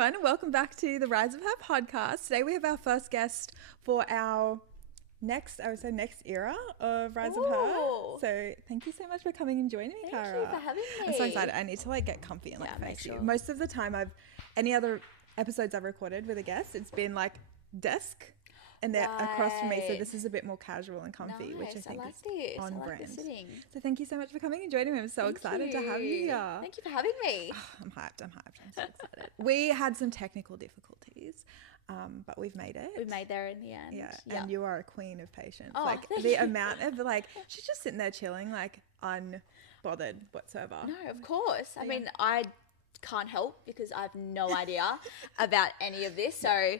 everyone, and welcome back to the Rise of Her podcast. Today we have our first guest for our next era of Rise of Her. So thank you so much for coming and joining me, Thank Kyra. you for having me. I'm so excited. I need to get comfy and face you. sure. Most of the time any other episodes I've recorded with a guest, it's been desk and they're across from me, so this is a bit more casual and comfy, which I think is on brand. So thank you so much for coming and joining me. I'm so excited to have you here. Thank you for having me. I'm hyped. I'm so excited. We had some technical difficulties, but we've made it. We made there in the end. Yeah, and you are a queen of patience. Oh, the amount of she's just sitting there chilling, unbothered whatsoever. No, of course. I mean, I can't help because I have no idea about any of this. So,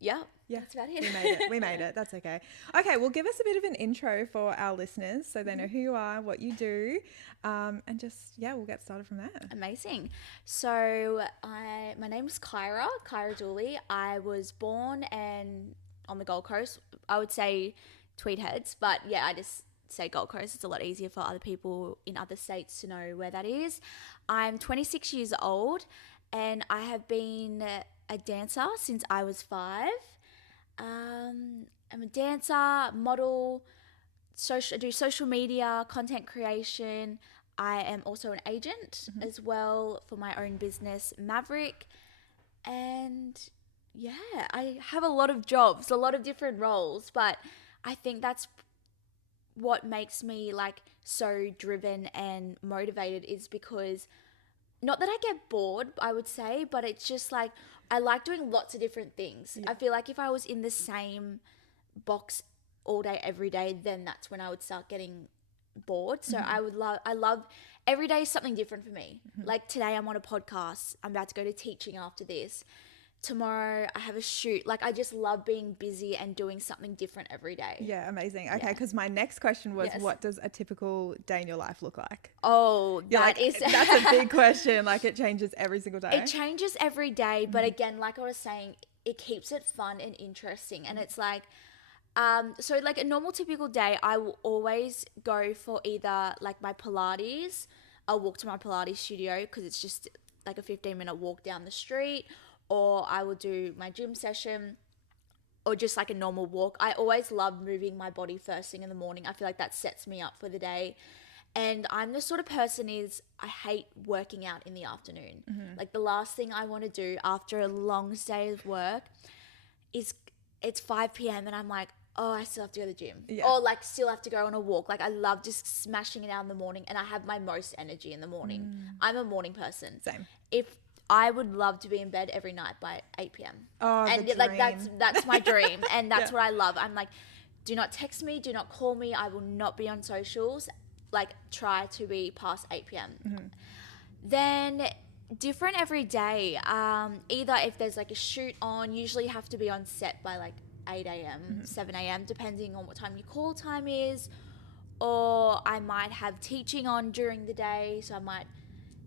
yeah, that's about it. We made it. That's okay. Okay, well, give us a bit of an intro for our listeners so they know who you are, what you do, and just, we'll get started from there. Amazing. So my name's KYRA Dooley. I was born on the Gold Coast. I would say Tweed Heads, but I just say Gold Coast. It's a lot easier for other people in other states to know where that is. I'm 26 years old and I have been a dancer since I was 5. I'm a dancer, model, I do social media, content creation. I am also an agent as well for my own business, Maverick. And I have a lot of jobs, a lot of different roles, but I think that's what makes me so driven and motivated is because not that I get bored, I would say, but it's just I like doing lots of different things. I feel like if I was in the same box all day, every day, then that's when I would start getting bored. So I love every day is something different for me. Like today I'm on a podcast. I'm about to go to teaching after this. Tomorrow I have a shoot. I just love being busy and doing something different every day. Yeah, amazing. Okay, because my next question was, what does a typical day in your life look like? Oh, that's a big question. It changes every single day. It changes every day, but again, like I was saying, it keeps it fun and interesting. And it's so a normal typical day, I will always go for either my Pilates. I'll walk to my Pilates studio because it's just a 15-minute walk down the street. Or I will do my gym session or just a normal walk. I always love moving my body first thing in the morning. I feel like that sets me up for the day. And I'm the sort of person I hate working out in the afternoon. The last thing I want to do after a long day of work is it's 5 p.m. and I'm I still have to go to the gym. Yeah. Or still have to go on a walk. I love just smashing it out in the morning and I have my most energy in the morning. I'm a morning person. Same. I would love to be in bed every night by 8 p.m. Oh, and the dream. That's my dream, and that's what I love. I'm do not text me, do not call me. I will not be on socials. Try to be past 8 p.m. Then different every day. Either if there's a shoot on, usually you have to be on set by 8 a.m., 7 a.m., depending on what time your call time is. Or I might have teaching on during the day, so I might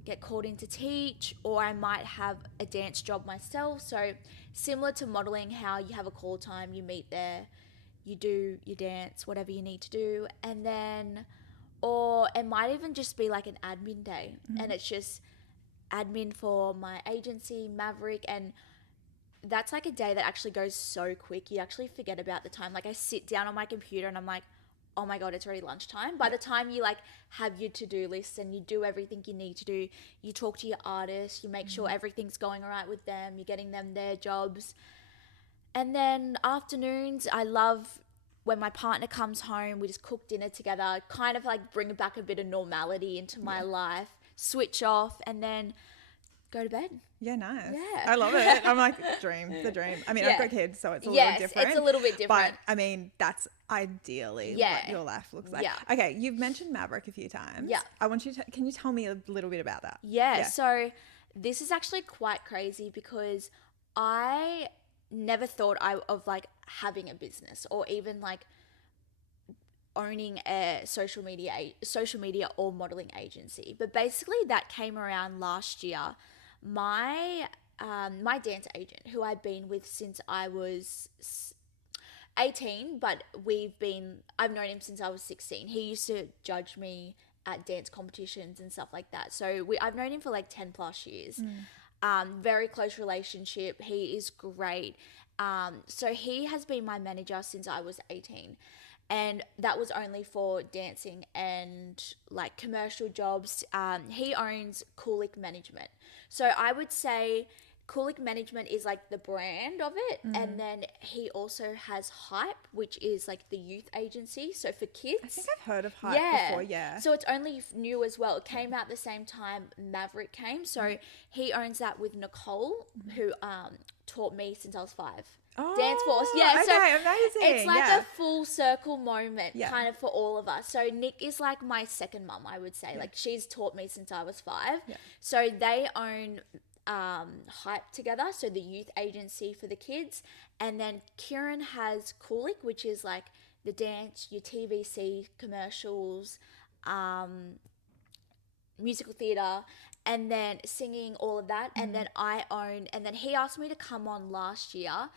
get called in to teach, or I might have a dance job myself. So similar to modeling, how you have a call time, you meet there, you do your dance, whatever you need to do, and then, or it might even just be an admin day, and it's just admin for my agency, Maverick, and that's a day that actually goes so quick. You actually forget about the time. I sit down on my computer and I'm oh my God, it's already lunchtime. By the time you have your to-do list and you do everything you need to do, you talk to your artists, you make sure everything's going all right with them, you're getting them their jobs. And then afternoons, I love when my partner comes home, we just cook dinner together, kind of bring back a bit of normality into my life, switch off, and then go to bed. Yeah, nice. Yeah. I love it. I'm the dream. I mean, I've got kids, so it's a little different. It's a little bit different. But, I mean, that's ideally what your life looks like. Yeah. Okay, you've mentioned Maverick a few times. Yeah. I want you to, can you tell me a little bit about that? Yeah, so this is actually quite crazy because I never thought of having a business or even owning a social media or modeling agency. But basically that came around last year. My dance agent, who I've been with since I was 18, but I've known him since I was 16. He used to judge me at dance competitions and stuff like that. So I've known him for 10 plus years. Very close relationship. He is great. So he has been my manager since I was 18. And that was only for dancing and like commercial jobs. He owns Kulik Management. So I would say Kulik Management is like the brand of it. And then he also has Hype, which is like the youth agency. So for kids. I think I've heard of Hype before, yeah. So it's only new as well. It came out the same time Maverick came. So he owns that with Nicole, who taught me since I was 5. Dance Force, okay, so amazing. It's like a full circle moment kind of for all of us. So Nick is like my second mum, I would say. Like she's taught me since I was 5. So they own Hype together, so the youth agency for the kids. And then Kieran has Kulik, which is like the dance, your TVC commercials, musical theatre, and then singing, all of that. And then I own, and then he asked me to come on last year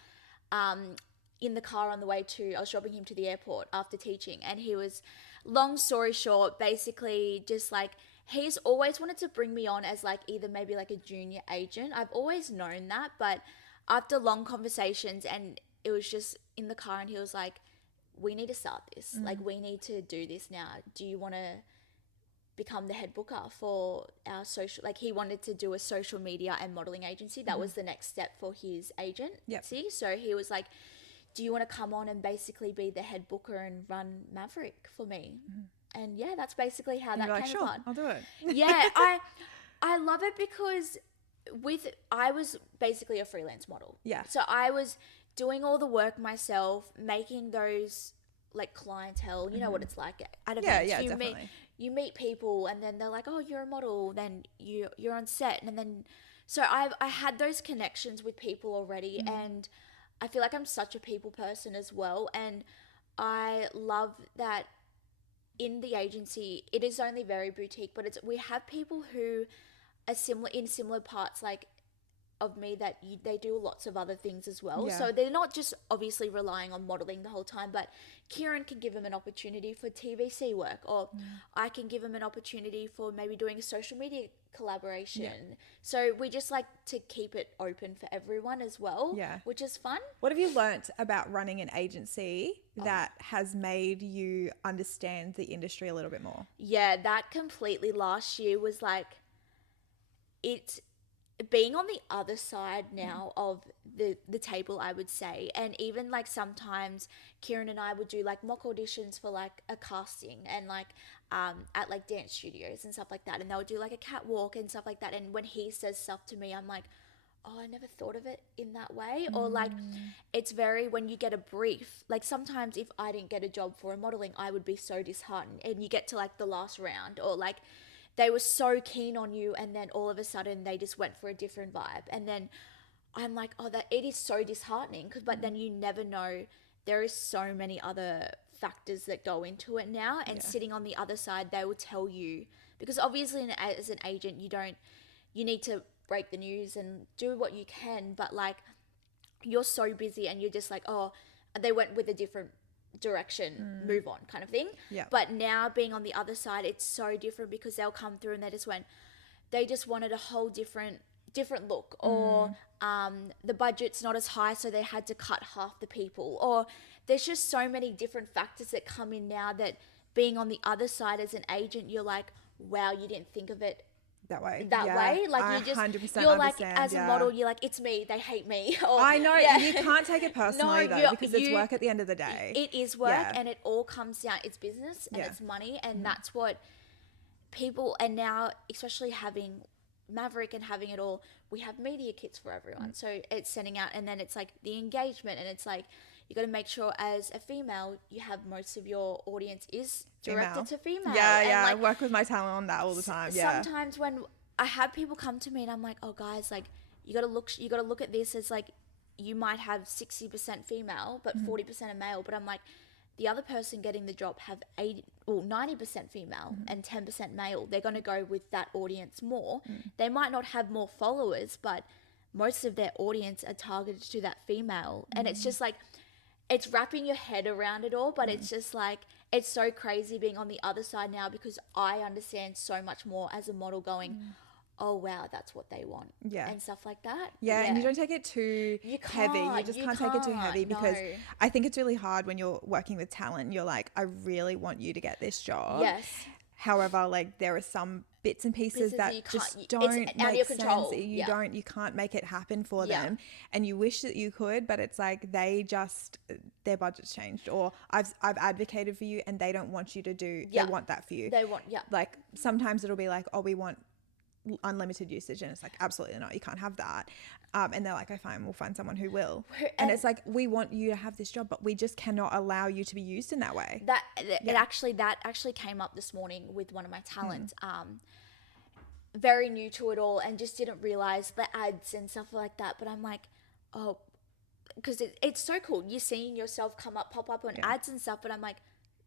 in the car on the way to, I was dropping him to the airport after teaching, and he was, long story short, basically just like, he's always wanted to bring me on as like either maybe like a junior agent. I've always known that, but after long conversations, and it was just in the car, and he was like, we need to start this. Like, we need to do this now. Do you want to become the head booker for our social, like he wanted to do a social media and modeling agency. That was the next step for his agency. So he was like, do you want to come on and basically be the head booker and run Maverick for me? And yeah, that's basically how that came sure, upon. I'll do it. Yeah, I love it because I was basically a freelance model. Yeah. So I was doing all the work myself, making those like clientele, you know what it's like at events. Yeah, definitely. You meet people, and then they're like, oh, you're a model, then you're on set, and then so I had those connections with people already, and I feel like I'm such a people person as well, and I love that in the agency it is only very boutique, but we have people who are similar parts like of me that they do lots of other things as well. So they're not just obviously relying on modeling the whole time, but Kieran can give them an opportunity for TVC work, or I can give them an opportunity for maybe doing a social media collaboration. So we just like to keep it open for everyone as well, which is fun. What have you learnt about running an agency that has made you understand the industry a little bit more? Yeah, that completely last year was like, being on the other side now of the table, I would say. And even like sometimes Kieran and I would do like mock auditions for like a casting, and like at like dance studios and stuff like that, and they would do like a catwalk and stuff like that. And when he says stuff to me, I'm like, oh, I never thought of it in that way. Or like, it's very, when you get a brief, like sometimes if I didn't get a job for a modeling, I would be so disheartened, and you get to like the last round, or like they were so keen on you, and then all of a sudden they just went for a different vibe. And then I'm like, oh, that it is so disheartening. But then you never know. There is so many other factors that go into it now. And sitting on the other side, they will tell you, because obviously as an agent, you need to break the news and do what you can. But like, you're so busy, and you're just like, oh, they went with a different direction, move on kind of thing. But now being on the other side, it's so different, because they'll come through and they just wanted a whole different look, or the budget's not as high, so they had to cut half the people, or there's just so many different factors that come in now, that being on the other side as an agent, you're like, wow, you didn't think of it that way. Like, you just, you're like, as a model, you're like, it's me, they hate me. Or, I know, you can't take it personally though, because it's work at the end of the day. It is work, and it all comes down, it's business, and it's money, and that's what people, and now, especially having Maverick and having it all, we have media kits for everyone. So it's sending out, and then it's like the engagement, and it's like, you got to make sure as a female, you have most of your audience is directed to female. Yeah, like, I work with my talent on that all the time. Sometimes when I have people come to me and I'm like, oh guys, like you got to look at this as like, you might have 60% female, but 40% are male. But I'm like, the other person getting the job have 90% female and 10% male. They're going to go with that audience more. They might not have more followers, but most of their audience are targeted to that female. And it's just like, it's wrapping your head around it all, but it's just like, it's so crazy being on the other side now, because I understand so much more as a model going, oh wow, that's what they want. Yeah. And stuff like that. Yeah, and you don't take it too heavy. You just can't take it too heavy, because I think it's really hard when you're working with talent. You're like, I really want you to get this job. Yes. However, like, there are some bits and pieces that just don't make sense. You can't make it happen for them, and you wish that you could, but it's like their budget's changed, or I've advocated for you and they don't want you to do. They want that for you. Like, sometimes it'll be like, oh, we want unlimited usage, and it's like, absolutely not, you can't have that. And they're like, oh, fine, we'll find someone who will. And it's like, we want you to have this job, but we just cannot allow you to be used in that way. That actually came up this morning with one of my talents. Very new to it all, and just didn't realize the ads and stuff like that. But I'm like, oh, because it's so cool. You're seeing yourself pop up on ads and stuff. But I'm like,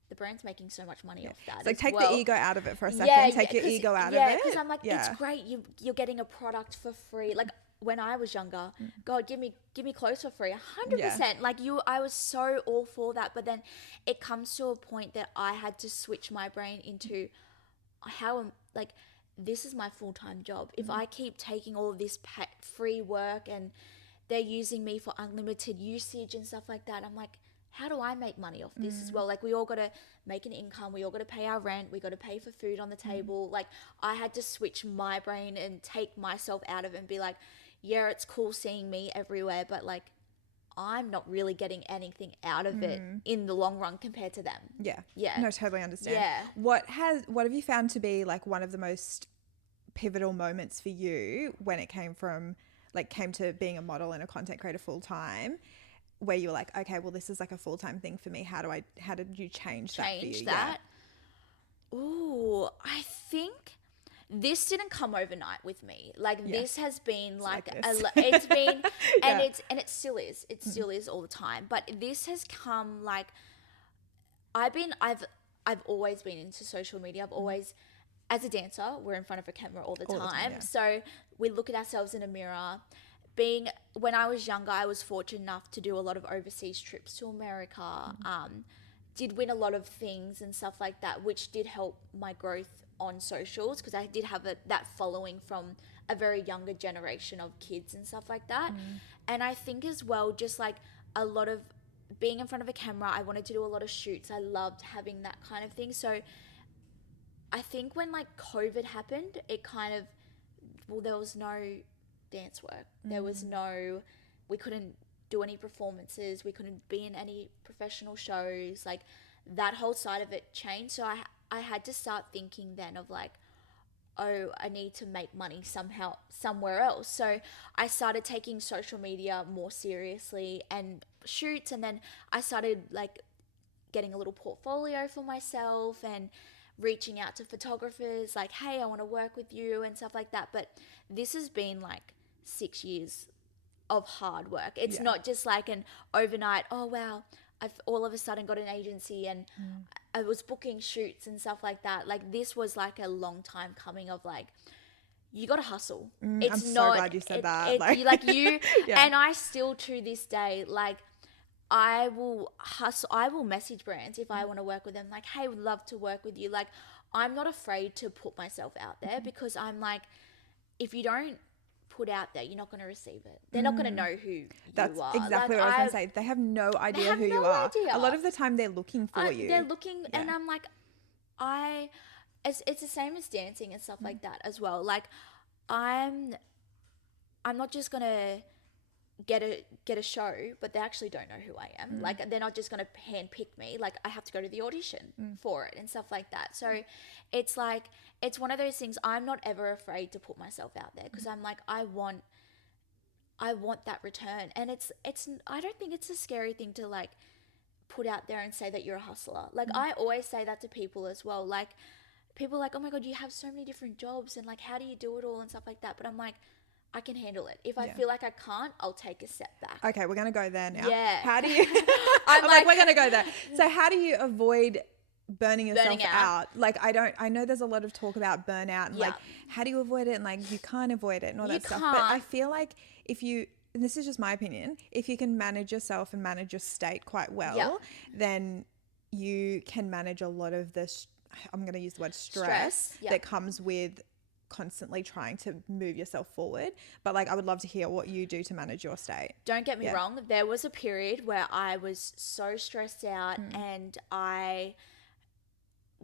the brand's making so much money off that. It's like, take the ego out of it for a second. Take your ego out of it. Yeah, because I'm like, it's great. You're getting a product for free. Like, when I was younger, God, give me clothes for free, 100%. Like, I was so all for that. But then it comes to a point that I had to switch my brain into this is my full-time job. If I keep taking all of this free work and they're using me for unlimited usage and stuff like that, I'm like, how do I make money off this as well? Like, we all got to make an income. We all got to pay our rent. We got to pay for food on the table. Like, I had to switch my brain and take myself out of it and be like, yeah, it's cool seeing me everywhere, but like, I'm not really getting anything out of it in the long run compared to them. Yeah. Yeah. No, totally understand. Yeah. What have you found to be like one of the most pivotal moments for you when it came to being a model and a content creator full time, where you were like, okay, well, this is like a full time thing for me. How did you change that for you? Change that? Yeah. Ooh, I think this didn't come overnight with me. Like, this has been it's been, and it still is. It still is all the time. But this has come like, I've always been into social media. I've always, as a dancer, we're in front of a camera all the time. So we look at ourselves in a mirror. When I was younger, I was fortunate enough to do a lot of overseas trips to America. Did win a lot of things and stuff like that, which did help my growth on socials, because I did have that following from a very younger generation of kids and stuff like that. And I think as well, just like a lot of being in front of a camera, I wanted to do a lot of shoots. I loved having that kind of thing. So I think when like COVID happened, it kind of, there was no dance work. There was we couldn't do any performances. We couldn't be in any professional shows. Like, that whole side of it changed. So I had to start thinking then of like, oh, I need to make money somehow, somewhere else. So I started taking social media more seriously and shoots. And then I started like getting a little portfolio for myself and reaching out to photographers like, hey, I want to work with you and stuff like that. But this has been like 6 years of hard work. It's not just like an overnight, oh, wow, I've all of a sudden got an agency and I was booking shoots and stuff like that. Like, this was like a long time coming of like, you got to hustle. I'm so glad you said that. And I still to this day, like, I will hustle. I will message brands if I want to work with them. Like, hey, would love to work with you. Like, I'm not afraid to put myself out there because I'm like, if you don't put out there, you're not going to receive it. They're not going to know who you are. That's exactly what I was going to say. They have no idea who you are. A lot of the time they're looking for you. They're looking, and I'm like, it's the same as dancing and stuff like that as well. Like, I'm not just going to get a show, but they actually don't know who I am. Like, they're not just going to handpick me. Like, I have to go to the audition for it and stuff like that. So it's like, it's one of those things. I'm not ever afraid to put myself out there because I'm like, I want that return. And it's I don't think it's a scary thing to like put out there and say that you're a hustler. Like, I always say that to people as well. Like, people are like, oh my God, you have so many different jobs and like, how do you do it all and stuff like that? But I'm like, I can handle it. If I feel like I can't, I'll take a step back. Okay, we're going to go there now. Yeah. How do you... I'm like, we're going to go there. So how do you avoid burning yourself out? Like, I know there's a lot of talk about burnout and like, how do you avoid it? And like, you can't avoid it and all that stuff. But I feel like if you, and this is just my opinion, if you can manage yourself and manage your state quite well, then you can manage a lot of this, I'm going to use the word stress. That comes with constantly trying to move yourself forward. But like, I would love to hear what you do to manage your state. Don't get me wrong. There was a period where I was so stressed out and I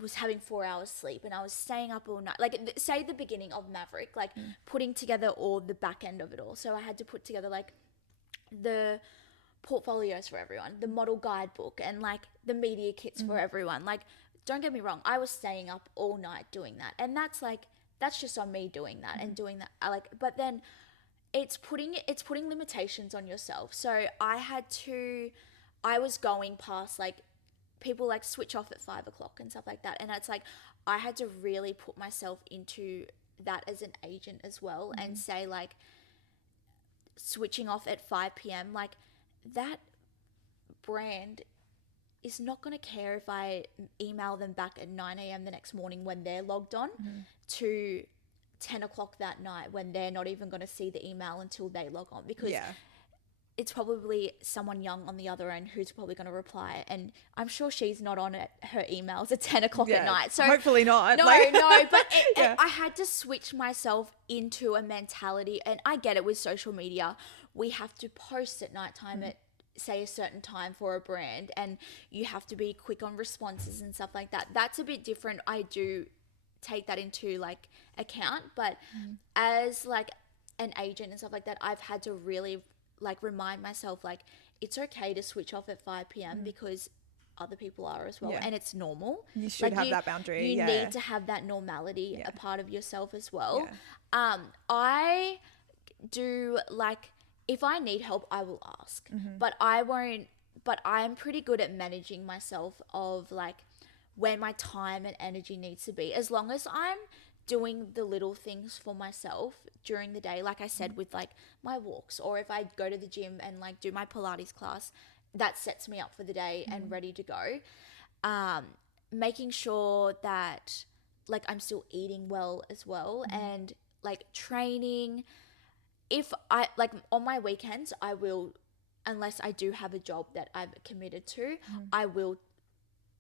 was having 4 hours sleep and I was staying up all night. Like, say the beginning of Maverick, like putting together all the back end of it all. So I had to put together like the portfolios for everyone, the model guidebook, and like the media kits for everyone. Like, don't get me wrong, I was staying up all night doing that, and that's just on me doing that and doing that. But then it's putting limitations on yourself. So I was going past, like, people like switch off at 5 o'clock and stuff like that, and it's like I had to really put myself into that as an agent as well, and say like switching off at 5 p.m. like that brand is not going to care if I email them back at 9 a.m. the next morning when they're logged on to 10 o'clock that night when they're not even going to see the email until they log on, because it's probably someone young on the other end who's probably going to reply, and I'm sure she's not on her emails at 10 o'clock at night. So hopefully not. No, but I had to switch myself into a mentality, and I get it with social media. We have to post at nighttime at, say, a certain time for a brand, and you have to be quick on responses and stuff like that. That's a bit different. I do take that into like account, but as like an agent and stuff like that, I've had to really like remind myself like it's okay to switch off at 5 p.m. because other people are as well, and it's normal. You should have that boundary. You need to have that normality a part of yourself as well. I do, like, if I need help, I will ask, but I won't. But I'm pretty good at managing myself of like when my time and energy needs to be, as long as I'm doing the little things for myself during the day, like I said, with like my walks, or if I go to the gym and like do my Pilates class, that sets me up for the day and ready to go. Making sure that like I'm still eating well as well, and like training. If I like on my weekends, I will, unless I do have a job that I've committed to, I will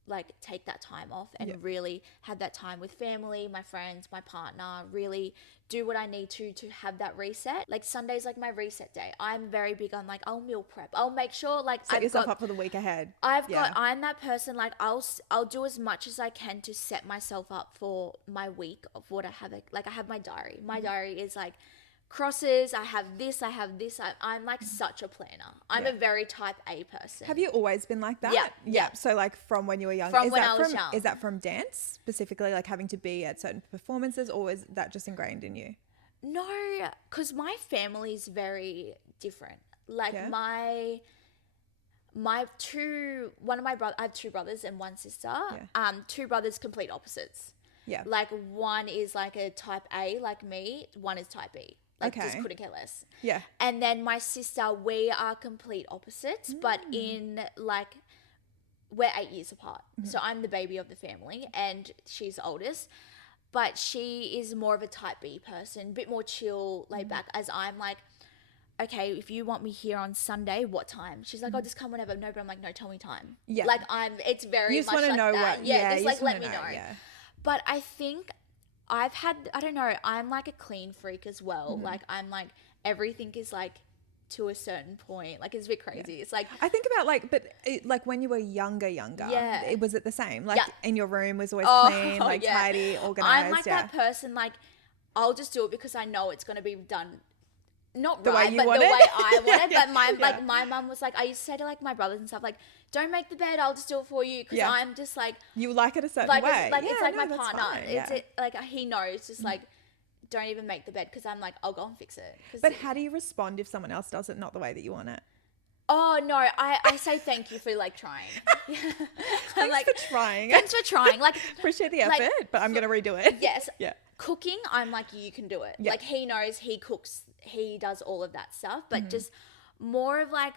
like take that time off and really have that time with family, my friends, my partner, really do what I need to have that reset. Like Sunday's like my reset day. I'm very big on like, I'll meal prep. I'll make sure like set yourself up for the week ahead. I'm that person, like I'll do as much as I can to set myself up for my week of what I have. Like I have my diary. My diary is like crosses, I have this. I'm like such a planner. I'm a very type A person. Have you always been like that? Yeah. So like from when you were young? From when I was young. Is that from dance specifically, like having to be at certain performances, or is that just ingrained in you? No, because my family's very different. Like I have two brothers and one sister. Two brothers, complete opposites. Yeah. Like one is like a type A like me, one is type B. Like just couldn't care less. Yeah. And then my sister, we are complete opposites, but in like we're 8 years apart. So I'm the baby of the family and she's the oldest. But she is more of a type B person, a bit more chill, laid back, as I'm like, okay, if you want me here on Sunday, what time? She's like, I'll just come whenever. No, but I'm like, no, tell me time. Yeah. Like it's very you just much want to like know that. What, yeah, just like let me know. Yeah. But I think I don't know, I'm like a clean freak as well. Like I'm like, everything is like to a certain point. Like it's a bit crazy. It's like, I think about like when you were younger, was it the same? Like in your room was always clean, like tidy, organized. I'm like that person, like I'll just do it because I know it's going to be done. Not the right, but the way I want it. But my mum was like, I used to say to like my brothers and stuff, like, don't make the bed, I'll just do it for you, because I'm just like, you like it a certain way. It's like my partner. Like he knows, just like, don't even make the bed, because I'm like, I'll go and fix it. But how do you respond if someone else does it not the way that you want it? Oh no, I say thank you for like trying. Thanks for trying. Thanks for trying. Like appreciate the effort, but I'm gonna redo it. Yes. Yeah. Cooking, I'm like, you can do it. Yeah. Like he knows, he cooks, he does all of that stuff, but just more of like,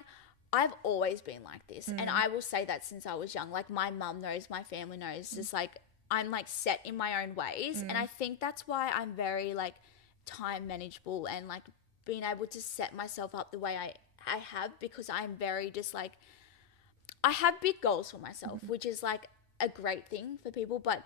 I've always been like this, and I will say that since I was young. Like my mum knows, my family knows, just like I'm like set in my own ways, and I think that's why I'm very like time manageable and like being able to set myself up the way I have, because I'm very just like, I have big goals for myself, which is like a great thing for people, but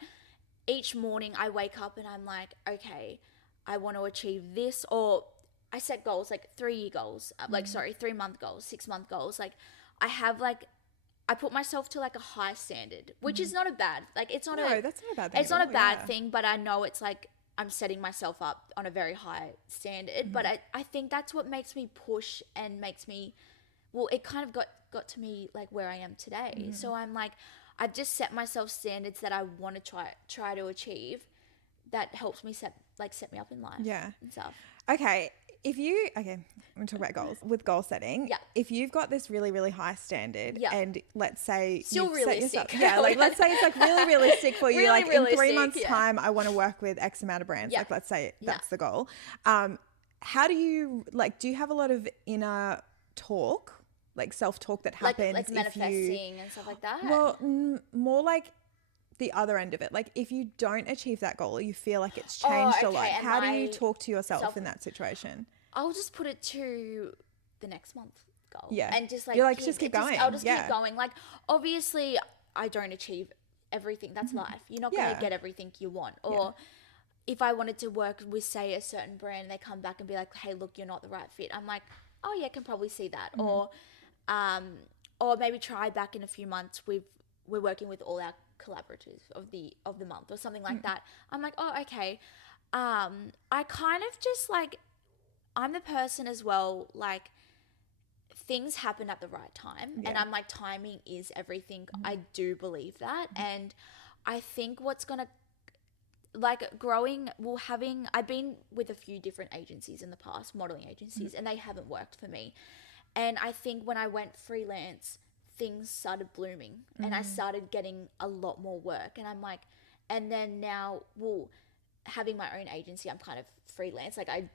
each morning I wake up and I'm like, okay, I want to achieve this, or I set goals like 3-year goals, 3-month goals, 6-month goals. Like I have like, I put myself to like a high standard, which is not a bad, like it's not that's not a bad thing. It's not a bad thing, but I know it's like I'm setting myself up on a very high standard. But I think that's what makes me push and makes me, well, it kind of got to me like where I am today. So I'm like, I've just set myself standards that I want to try to achieve. That helps me set me up in life. Yeah. And stuff. Okay. I'm going to talk about goals. With goal setting, if you've got this really, really high standard and let's say still realistic. Let's say it's like really realistic for you. Really like in 3 months time, I want to work with X amount of brands. Like let's say that's the goal. How do you do you have a lot of inner talk, like self-talk that happens? Like manifesting and stuff like that? Well, more like the other end of it. Like if you don't achieve that goal, you feel like it's changed a lot. How do you talk to yourself in that situation? I'll just put it to the next month goal. Yeah. And just like, you're like, just keep going. I'll just keep going. Like obviously I don't achieve everything. That's life. You're not going to get everything you want. Or if I wanted to work with, say, a certain brand and they come back and be like, hey, look, you're not the right fit. I'm like, oh yeah, I can probably see that. Or maybe try back in a few months. We're working with all our collaborators of the month or something like that. I'm like, oh, okay. I kind of just like, I'm the person as well, like things happen at the right time and I'm like, timing is everything. I do believe that. And I think what's going to like I've been with a few different agencies in the past, modeling agencies, and they haven't worked for me. And I think when I went freelance, things started blooming and I started getting a lot more work. And I'm like, and then now, having my own agency, I'm kind of freelance. Like I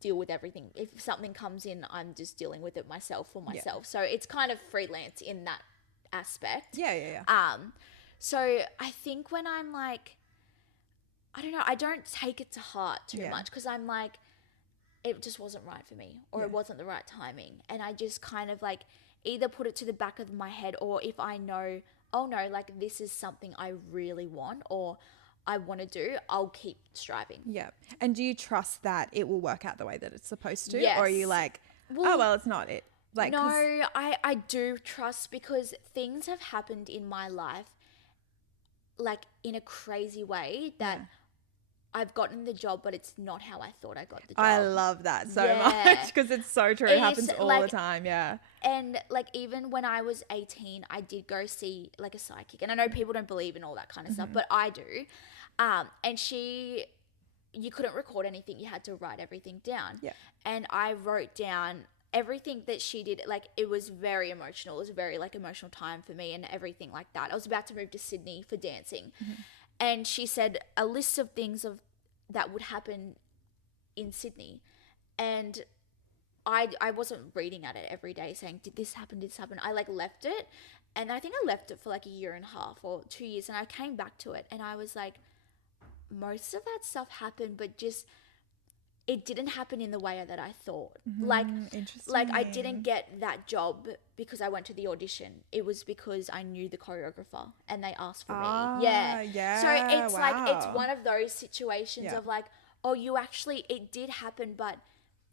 deal with everything. If something comes in, I'm just dealing with it myself for myself. So it's kind of freelance in that aspect. Yeah. So I think when I'm like, I don't know, I don't take it to heart too much because I'm like, it just wasn't right for me or it wasn't the right timing. And I just kind of like either put it to the back of my head, or if I know, oh no, like this is something I really want or I want to do, I'll keep striving. Yeah. And do you trust that it will work out the way that it's supposed to? Yes. Or are you like, well, it's not it? Like, no, I do trust because things have happened in my life like in a crazy way that I've gotten the job, but it's not how I thought I got the job. I love that so much because it's so true. It happens all the time. Yeah. And like even when I was 18, I did go see like a psychic, and I know people don't believe in all that kind of stuff, but I do. And you couldn't record anything. You had to write everything down. Yeah. And I wrote down everything that she did. Like it was very emotional. It was a very like emotional time for me and everything like that. I was about to move to Sydney for dancing. And she said a list of things that would happen in Sydney. And I wasn't reading at it every day saying, did this happen? Did this happen? I like left it. And I think I left it for like 1.5 years or 2 years. And I came back to it and I was like, most of that stuff happened, but just it didn't happen in the way that I thought. Like I didn't get that job because I went to the audition. It was because I knew the choreographer and they asked for me. Yeah. So it's like, it's one of those situations of like, oh, it did happen,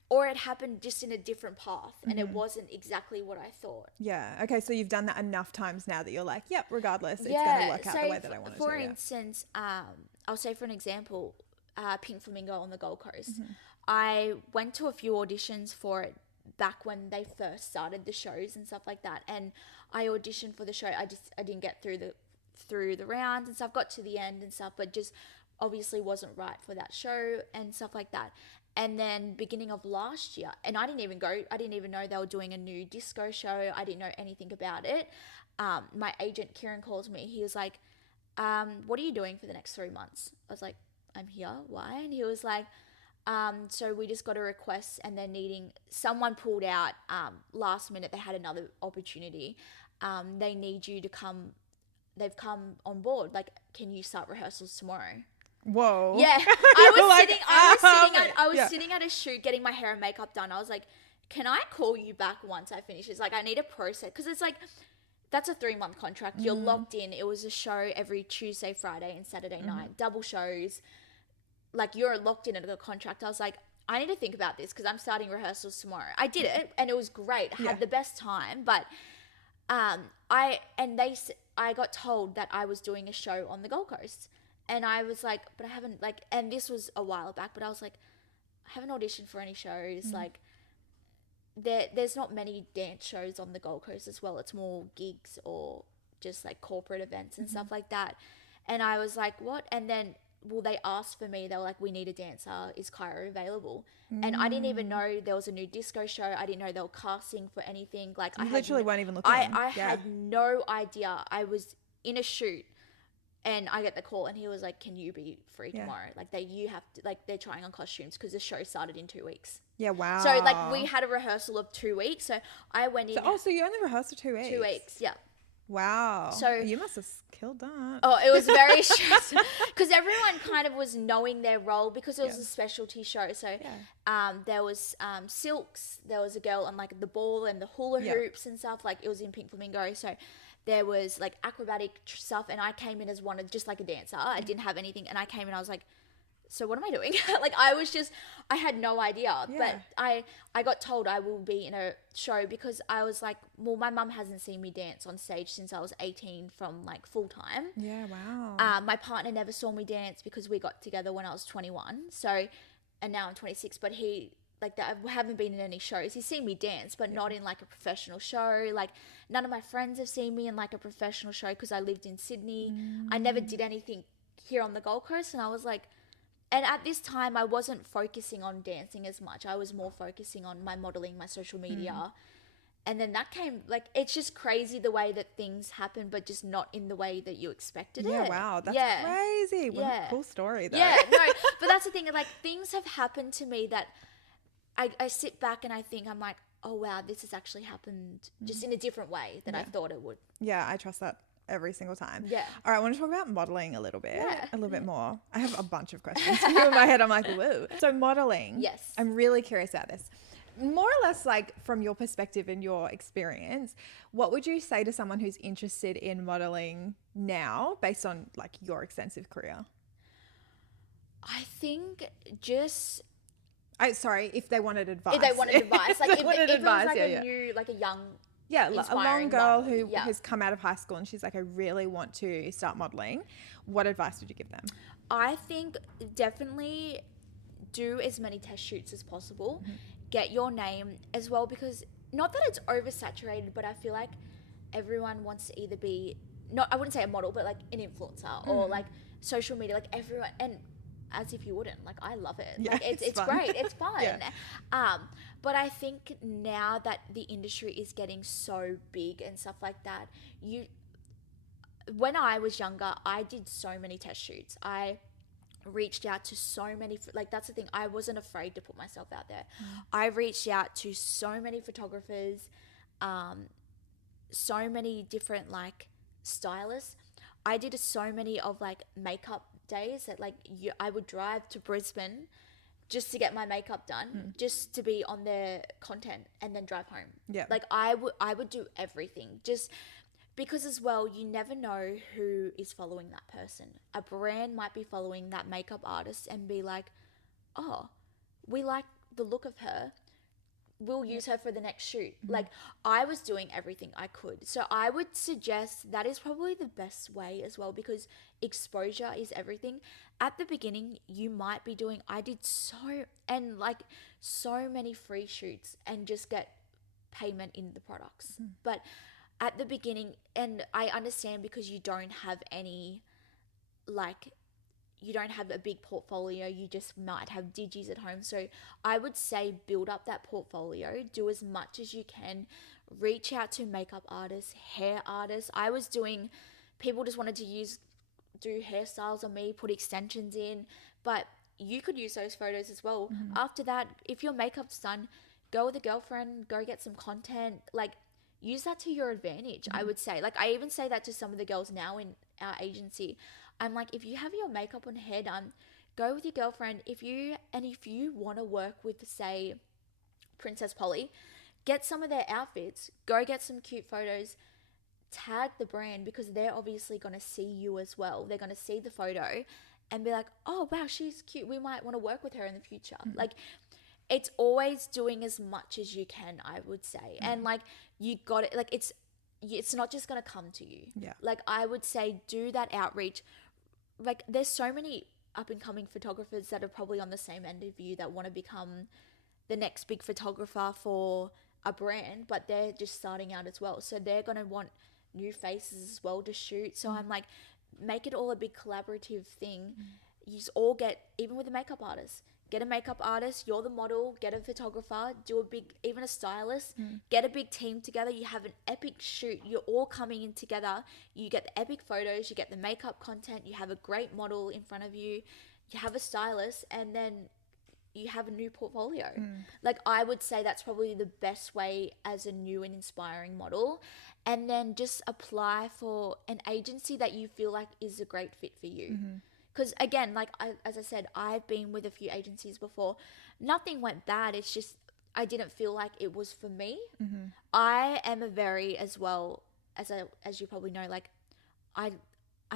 or it happened just in a different path and it wasn't exactly what I thought. Yeah. Okay. So you've done that enough times now that you're like, yep, regardless, it's going to work out the way that I want it to. For instance, I'll say for an example, Pink Flamingo on the Gold Coast. I went to a few auditions for it back when they first started the shows and stuff like that, and I auditioned for the show. I didn't get through the rounds and stuff, got to the end and stuff, but just obviously wasn't right for that show and stuff like that. And then beginning of last year, and I didn't even know they were doing a new disco show. I didn't know anything about it. My agent Kieran calls me. He was like, what are you doing for the next 3 months? I was like, I'm here. Why? And he was like, so we just got a request and they're needing, someone pulled out last minute. They had another opportunity. They need you to come. They've come on board. Like, can you start rehearsals tomorrow? Whoa. Yeah. I was sitting at a shoot getting my hair and makeup done. I was like, can I call you back once I finish? It's like, I need a process. Because it's like, that's a 3-month contract. You're locked in. It was a show every Tuesday, Friday, and Saturday night. Double shows. like, you're locked in a contract. I was like, I need to think about this because I'm starting rehearsals tomorrow. I did it and it was great. I had the best time, but I got told that I was doing a show on the Gold Coast, and I was like, but I haven't, like, and this was a while back, but I was like, I haven't auditioned for any shows. Like, there's not many dance shows on the Gold Coast as well. It's more gigs or just like corporate events and stuff like that. And I was like, what? And then, well, they asked for me. They were like, we need a dancer. Is KYRA available? And I didn't even know there was a new disco show. I didn't know they were casting for anything. Like, you literally weren't even looking. I had no idea. I was in a shoot and I get the call and he was like, can you be free tomorrow? Like, you have to, like, they're trying on costumes because the show started in 2 weeks. Yeah, wow. So, like, we had a rehearsal of 2 weeks. So I went in. So you only rehearsed for 2 weeks? 2 weeks, yeah. Wow. So you must have killed that. Oh, it was very stressful because everyone kind of was knowing their role because it was a specialty show. So there was silks, there was a girl on like the ball and the hula hoops and stuff. Like, it was in Pink Flamingo. So there was like acrobatic stuff, and I came in as just like a dancer. I didn't have anything, and I came in, I was like, so what am I doing? Like, I had no idea. But I got told I will be in a show because I was like, well, my mum hasn't seen me dance on stage since I was 18 from like full time. Yeah, wow. My partner never saw me dance because we got together when I was 21. So, and now I'm 26, but he, like, I haven't been in any shows. He's seen me dance, but not in like a professional show. Like, none of my friends have seen me in like a professional show because I lived in Sydney. I never did anything here on the Gold Coast. And I was like, and at this time, I wasn't focusing on dancing as much. I was more focusing on my modeling, my social media. And then that came, like, it's just crazy the way that things happen, but just not in the way that you expected it. Yeah, wow. That's crazy. What a cool story, though. Yeah, no, but that's the thing. Like, things have happened to me that I sit back and I think, I'm like, oh, wow, this has actually happened just in a different way than I thought it would. Yeah, I trust that every single time. Yeah. All right, I want to talk about modeling a little bit more. I have a bunch of questions for you in my head. I'm like, whoa. So modeling. Yes. I'm really curious about this. More or less, like, from your perspective and your experience, what would you say to someone who's interested in modeling now based on like your extensive career? I think just... if they wanted advice. If they wanted advice. Like, if it was like a new, like a young... Yeah, a young girl model, who has come out of high school and she's like, I really want to start modeling. What advice would you give them? I think definitely do as many test shoots as possible. Get your name as well, because not that it's oversaturated, but I feel like everyone wants to either be, I wouldn't say a model, but like an influencer or like social media, like everyone, and as if you wouldn't, like, I love it. Yeah, like, it's great. It's fun. But I think now that the industry is getting so big and stuff like that, when I was younger, I did so many test shoots. I reached out to so many, like, that's the thing. I wasn't afraid to put myself out there. I reached out to so many photographers, so many different like stylists. I did so many of like makeup days that like I would drive to Brisbane just to get my makeup done, just to be on their content, and then drive home. Yeah. Like, I would do everything just because, as well, you never know who is following that person. A brand might be following that makeup artist and be like, oh, we like the look of her. We'll use her for the next shoot. Like, I was doing everything I could. So I would suggest that is probably the best way as well, because exposure is everything. At the beginning, you might be doing, I did so many free shoots and just get payment in the products. But at the beginning, and I understand because you don't have any, like, you don't have a big portfolio, you just might have digis at home. So I would say build up that portfolio, do as much as you can, reach out to makeup artists, hair artists. I was doing, people just wanted to do hairstyles on me, put extensions in, but you could use those photos as well. After that, if your makeup's done, go with a girlfriend, go get some content, like, use that to your advantage, I would say. Like, I even say that to some of the girls now in our agency. I'm like, if you have your makeup and hair done, go with your girlfriend. If you want to work with, say, Princess Polly, get some of their outfits, go get some cute photos, tag the brand, because they're obviously going to see you as well. They're going to see the photo and be like, oh wow, she's cute, we might want to work with her in the future. Like, it's always doing as much as you can, I would say. And like, you got it, like it's not just gonna come to you. Like, I would say do that outreach. Like, there's so many up and coming photographers that are probably on the same end of you that want to become the next big photographer for a brand, but they're just starting out as well, so they're going to want new faces as well to shoot. So I'm like, make it all a big collaborative thing. You just all get, even with a makeup artist, get a makeup artist, you're the model, get a photographer, do a big, even a stylist, get a big team together. You have an epic shoot. You're all coming in together. You get the epic photos, you get the makeup content, you have a great model in front of you, you have a stylist, and then you have a new portfolio. Like, I would say that's probably the best way as a new and inspiring model. And then just apply for an agency that you feel like is a great fit for you. Because again, like as I said, I've been with a few agencies before. Nothing went bad. It's just I didn't feel like it was for me. I am a very, as well as you probably know, like I'm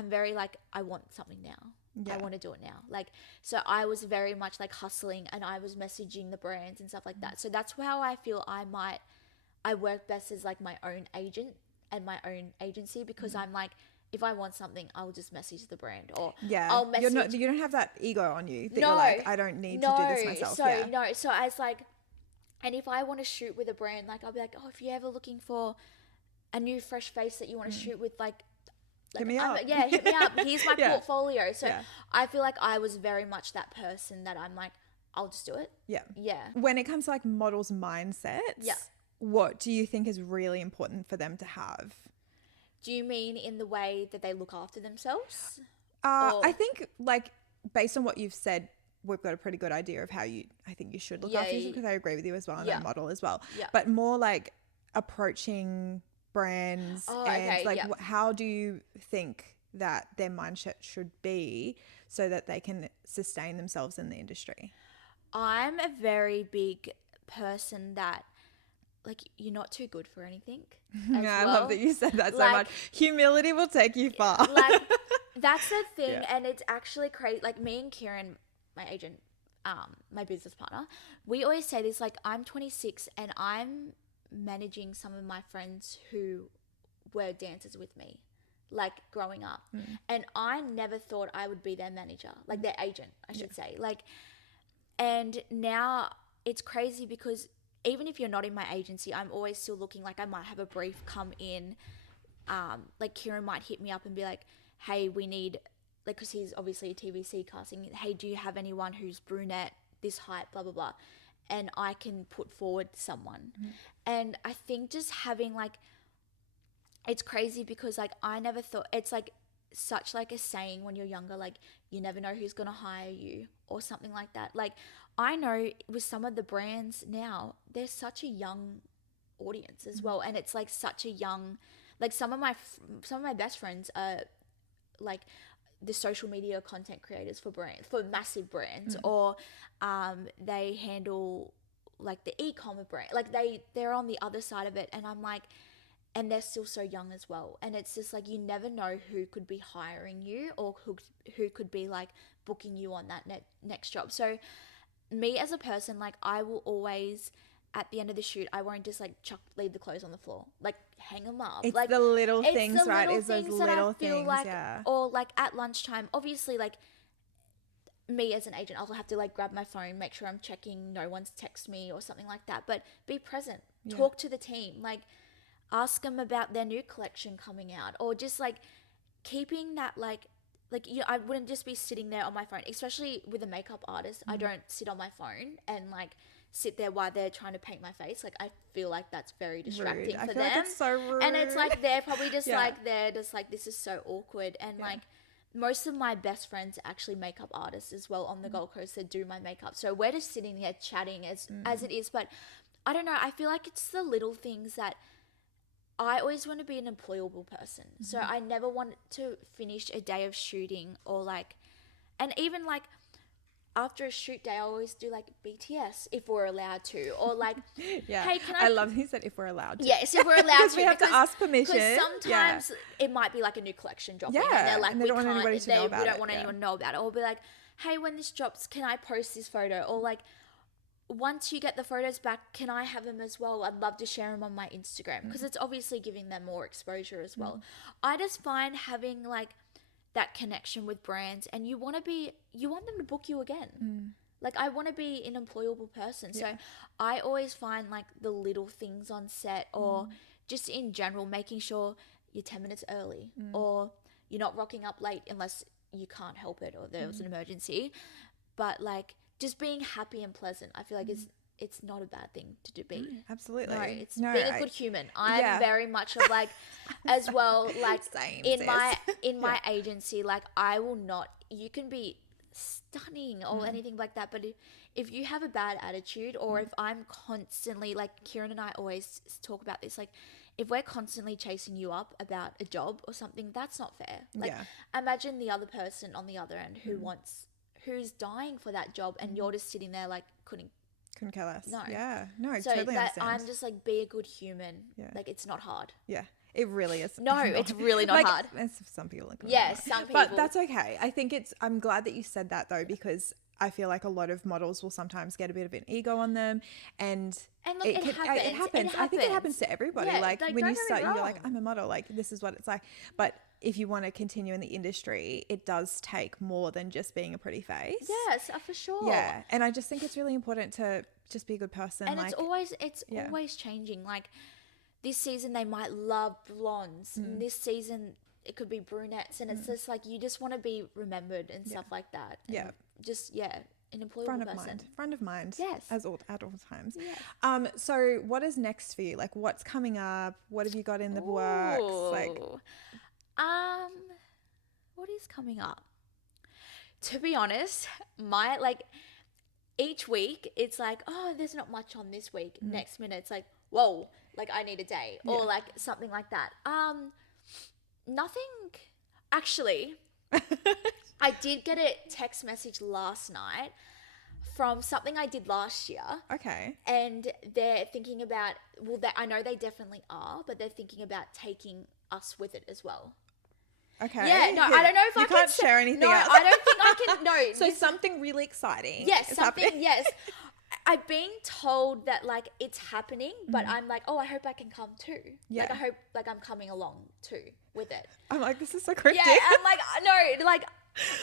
very like, I want something now. I want to do it now. Like, so I was very much like hustling, and I was messaging the brands and stuff like that. So that's how I feel I work best as like my own agent and my own agency, because I'm like, if I want something, I'll just message the brand, or I'll message. You don't have that ego on you that you're like, I don't need to do this myself. So as like, and if I want to shoot with a brand, like I'll be like, oh, if you're ever looking for a new fresh face that you want to shoot with, like hit me up. Hit me up. Here's my portfolio. So I feel like I was very much that person that I'm like, I'll just do it. Yeah. When it comes to like models' mindsets, what do you think is really important for them to have? Do you mean in the way that they look after themselves? I think, like, based on what you've said, we've got a pretty good idea of how I think you should look after yourself, because I agree with you as well, and I model as well. But more like approaching brands how do you think that their mindset should be so that they can sustain themselves in the industry? I'm a very big person that, like, you're not too good for anything. I love that you said that so much. Humility will take you far. Like, that's the thing. And it's actually crazy. Like, me and Kieran, my agent, my business partner, we always say this, like, I'm 26 and I'm managing some of my friends who were dancers with me, like, growing up. And I never thought I would be their manager, like their agent, I should say. Like, and now it's crazy because even if you're not in my agency, I'm always still looking. Like, I might have a brief come in, like Kieran might hit me up and be like, hey, we need, like, because he's obviously a TVC casting, hey, do you have anyone who's brunette, this height, blah, blah, blah, and I can put forward someone. And I think just having, like, it's crazy because, like, I never thought, it's like such like a saying when you're younger, like, you never know who's going to hire you or something like that. Like, I know with some of the brands now, there's such a young audience as well. And it's like such a young, like, some of my best friends are like the social media content creators for brands, for massive brands, or they handle like the e-commerce brand, like they're on the other side of it. And I'm like, and they're still so young as well. And it's just like, you never know who could be hiring you or who could be like booking you on that next job. So me as a person, like, I will always, at the end of the shoot, I won't just like leave the clothes on the floor, like hang them up. It's like the little things, right? It's those little things, like, or like at lunchtime, obviously, like, me as an agent, I'll have to like grab my phone, make sure I'm checking no one's text me or something like that. But be present, talk to the team, like ask them about their new collection coming out, or just like keeping that like you know, I wouldn't just be sitting there on my phone, especially with a makeup artist. I don't sit on my phone and like sit there while they're trying to paint my face. Like, I feel like that's very distracting for them. Like it's so rude. And it's like they're probably just like, they're just like, this is so awkward. And like, most of my best friends are actually makeup artists as well on the Gold Coast that do my makeup. So we're just sitting here chatting as it is. But I don't know, I feel like it's the little things that I always want to be an employable person. So I never want to finish a day of shooting or like, and even like, after a shoot day, I always do like BTS if we're allowed to, or like, yeah. hey, can I love he said if we're allowed to. Yes, if we're allowed to. We have to ask permission. Because sometimes it might be like a new collection dropping, and they're like, and they don't want anybody to know about it. We don't want anyone to know about it, or be like, hey, when this drops, can I post this photo, or like, once you get the photos back, can I have them as well? I'd love to share them on my Instagram, because it's obviously giving them more exposure as well. I just find having like that connection with brands, and you want them to book you again. Like, I want to be an employable person. So I always find like the little things on set, or just in general, making sure you're 10 minutes early, or you're not rocking up late unless you can't help it or there was an emergency. But like, just being happy and pleasant, I feel like it's not a bad thing to be. Absolutely. No, it's being a good human. I'm very much of like, as well, like in my agency, like I will not, you can be stunning or anything like that, but if you have a bad attitude, or if I'm constantly, like Kieran and I always talk about this, like if we're constantly chasing you up about a job or something, that's not fair. Like imagine the other person on the other end who's dying for that job, and you're just sitting there like couldn't care less. No. Yeah. No, so totally that understand. I'm just like, be a good human. Yeah. Like, it's not hard. Yeah. It really is. No, it's really not hard. Some people are some people. But that's okay. I think I'm glad that you said that though, because I feel like a lot of models will sometimes get a bit of an ego on them, and look, it happens. I think it happens to everybody. Yeah, like when you start, you're like, I'm a model. Like, this is what it's like. But if you want to continue in the industry, it does take more than just being a pretty face. Yes, for sure. Yeah, and I just think it's really important to just be a good person. And it's always changing. Like, this season they might love blondes, and this season it could be brunettes, and it's just like, you just want to be remembered and stuff like that. And just an employable person. Front of mind. Yes. At all times. Yes. So what is next for you? Like, what's coming up? What have you got in the works? Like, what is coming up? To be honest, each week it's like, oh, there's not much on this week. Next minute it's like, whoa, like I need a day, or like something like that. Nothing. Actually, I did get a text message last night from something I did last year. Okay. And they're thinking about, I know they definitely are, but they're thinking about taking us with it as well. Okay. Yeah, no, I don't know if you can't share anything else. I don't think I can. No. So something really exciting. Yes, yes. I've been told that like it's happening, but I'm like, oh, I hope I can come too. Yeah. Like, I hope like I'm coming along too with it. I'm like, this is so cryptic. Yeah, I'm like, no, like,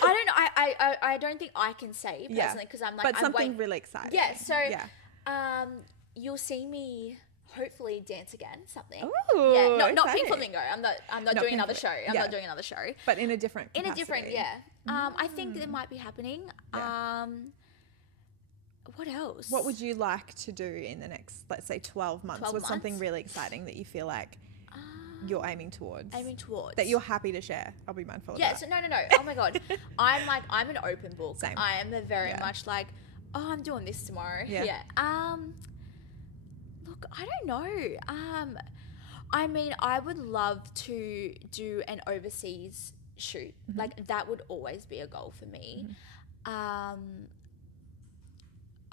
I don't know. I don't think I can say personally, because I'm like, but something really exciting. Yeah. So you'll see me hopefully dance again, something. Ooh, yeah, not Pink Flamingo. I'm not doing another show. I'm not doing another show. But in a different capacity. I think that it might be happening. Yeah. What else? What would you like to do in the next, let's say, 12 months? What's something really exciting that you feel like you're aiming towards? That you're happy to share. I'll be mindful of that. So no. Oh my God. I'm an open book. Same. I am very much like, oh, I'm doing this tomorrow. Yeah. Look, I don't know. I mean, I would love to do an overseas shoot. Like, that would always be a goal for me.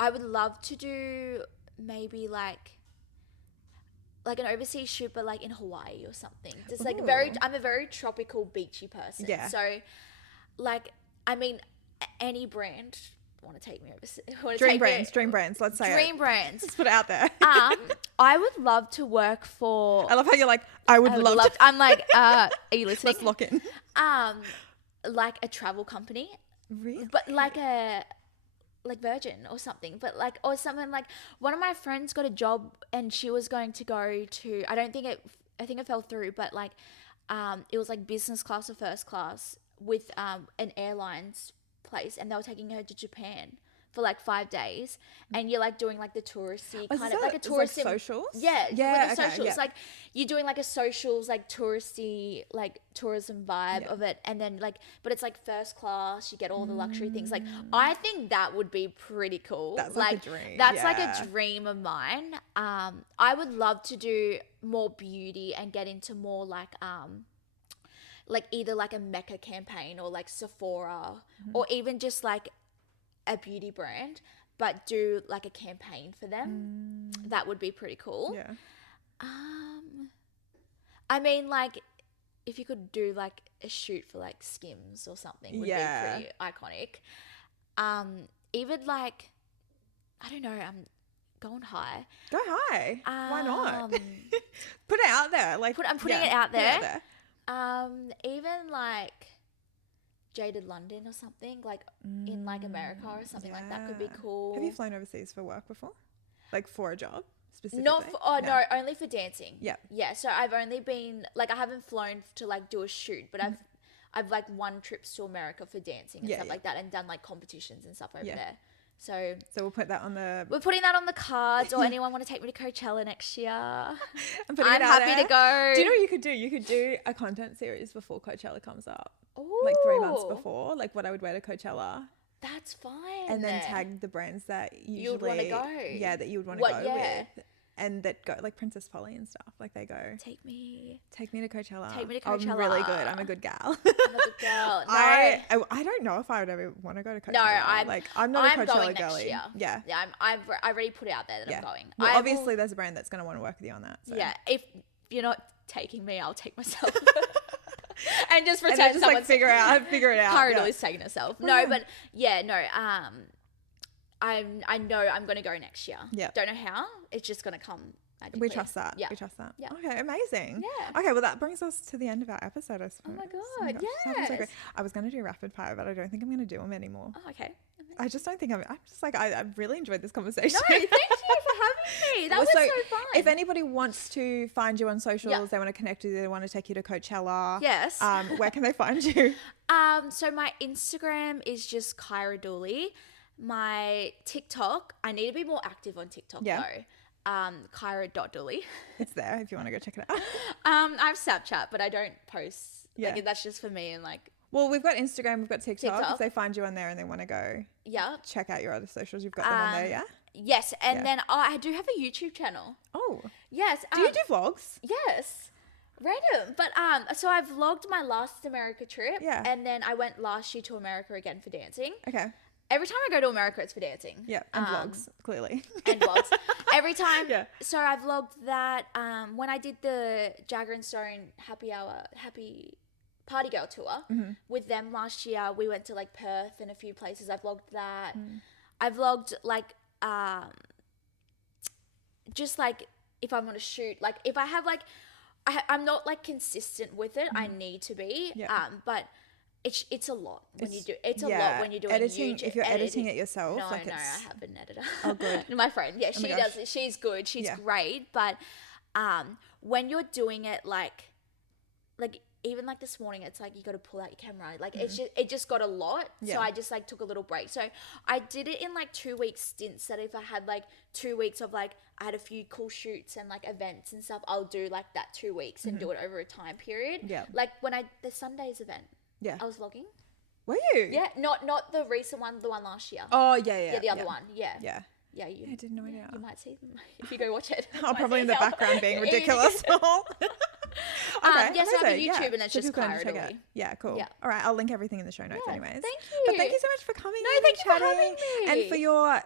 I would love to do maybe like an overseas shoot, but like in Hawaii or something. Just like I'm a very tropical, beachy person. Yeah. So like, I mean, any brand want to take me overseas. Dream brands. Let's say Dream brands. Let's put it out there. I would love to work for. I love how you're like, I would love to. I'm like, are you listening? Let's lock in. Like a travel company. Really? But like Virgin or something, but like, or something like, one of my friends got a job and she was going to go to, I think it fell through, but like, it was like business class or first class with an airlines place, and they were taking her to Japan for like 5 days, and you're like doing like the touristy kind of like a tourist like socials. Yeah, with the socials. Like, you're doing like a socials, like touristy, like tourism vibe of it, and then like, but it's like first class. You get all the luxury things. Like, I think that would be pretty cool. That's like a dream. That's like a dream of mine. I would love to do more beauty and get into more like either like a Mecca campaign or like Sephora, or even just like a beauty brand, but do like a campaign for them. That would be pretty cool. Yeah. I mean, like, if you could do like a shoot for like Skims or something would be pretty iconic. Even like, I don't know, I'm going high. Go high. Why not? Put it out there. Like I'm putting it out there. Even like Jaded London or something, like in like America or something like that could be cool. Have you flown overseas for work before? Like for a job? Specifically? No, only for dancing. Yeah. So I've only been like, I haven't flown to like do a shoot, but I've like won trips to America for dancing and stuff like that, and done like competitions and stuff over there. So we'll put that on the. We're putting that on the cards. Or anyone want to take me to Coachella next year? I'm happy to go. Do you know what you could do? You could do a content series before Coachella comes up. Ooh. Like 3 months before, like what I would wear to Coachella. That's fine. And then tag the brands that usually you would want to go. Yeah, that you would want to go with. And that go like Princess Polly and stuff. Like they go. Take me to Coachella. Take me to Coachella. I'm really good. I'm a good gal. I'm a good girl. No. I don't know if I would ever want to go to Coachella. No, I'm not a Coachella going girly. Next year. Yeah. I've already put it out there that I'm going. Well, obviously there's a brand that's going to want to work with you on that. So. Yeah. If you're not taking me, I'll take myself. And just pretend just like figure it out. KYRA Dooley's taking herself. No, but I know I'm going to go next year. Yeah. Don't know how. It's just going to come magically. We trust that. Yeah. We trust that. Yeah. Okay, amazing. Yeah. Okay, well that brings us to the end of our episode, I suppose. Oh my God, yes. So great. I was going to do rapid fire, but I don't think I'm going to do them anymore. Oh, okay. I just don't think I'm just like, I really enjoyed this conversation. No, thank you for having me. That was so fun. If anybody wants to find you on socials, they want to connect with you, they want to take you to Coachella. Yes. Where can they find you? So my Instagram is just KYRA Dooley. My TikTok, I need to be more active on TikTok though. KYRA.Dooley. It's there if you want to go check it out. I have Snapchat, but I don't post. Yeah. Like, that's just for me and like. Well, we've got Instagram, we've got TikTok. If they find you on there and they want to go check out your other socials, you've got them on there, yeah? Yes. And then I do have a YouTube channel. Oh. Yes. Do you do vlogs? Yes. Random. But so I vlogged my last America trip. Yeah. And then I went last year to America again for dancing. Okay. Every time I go to America, it's for dancing. Yeah, and vlogs, clearly. And vlogs. Every time. Yeah. So I vlogged that. When I did the Jagger and Stone Happy Party Girl tour with them last year, we went to like Perth and a few places. I vlogged that. I vlogged like just like if I'm on a shoot, like if I have like I'm not like consistent with it. I need to be. Yeah. But it's a lot when you do. It's a lot when you're doing editing. YouTube, if you're editing it yourself, no, like I have an editor. Oh, good. My friend, yeah, she does it. She's good. She's great. But when you're doing it, like even like this morning, it's like you got to pull out your camera. Like it just got a lot. Yeah. So I just like took a little break. So I did it in like 2-week stints. That if I had like 2 weeks of like I had a few cool shoots and like events and stuff, I'll do like that 2 weeks and do it over a time period. Yeah. Like when the Sundays event. Yeah. I was vlogging. Were you? Yeah. Not the recent one, the one last year. Oh, yeah. Yeah, the other one. Yeah. Yeah. Yeah, I didn't know it. You might see them if you go watch it. Oh, probably in the background being ridiculous. Okay, yes, I have a YouTube and it's just KYRA Dooley. Yeah, cool. Yeah. All right, I'll link everything in the show notes anyways. Thank you. But thank you so much for coming. No, thank you for having me. And for your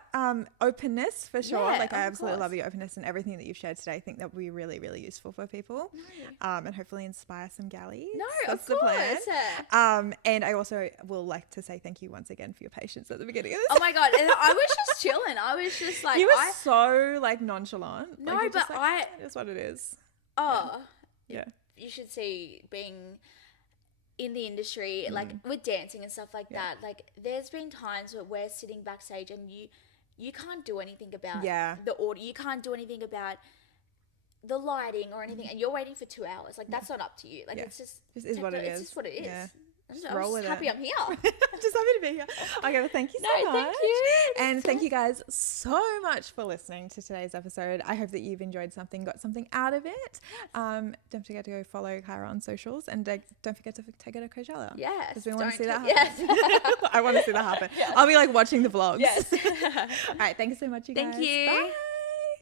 openness, for sure. Yeah, like I absolutely love your openness and everything that you've shared today. I think that will be really, really useful for people. And hopefully inspire some galleys. No, that's of course. The plan. And I also will like to say thank you once again for your patience at the beginning of this. Oh my God. And I was just chilling. I was just like. You were so like nonchalant. No, like, but like, it's what it is. Oh. Yeah. You should see being in the industry, like with dancing and stuff like that. Like there's been times where we're sitting backstage and you can't do anything about the audio. You can't do anything about the lighting or anything. And you're waiting for 2 hours. Like that's not up to you. Like it's just is what it is. It's just what it is. Yeah. I'm just happy I'm here. I'm just happy to be here. Okay, well, thank you so much. Thank you. And thank you guys so much for listening to today's episode. I hope that you've enjoyed something, got something out of it. Don't forget to go follow KYRA on socials and don't forget to take her to Coachella. Yes. Because we want to see that happen. Yes. I want to see that happen. Yes. I'll be like watching the vlogs. Yes. All right, thank you so much, you guys. Thank you. Bye.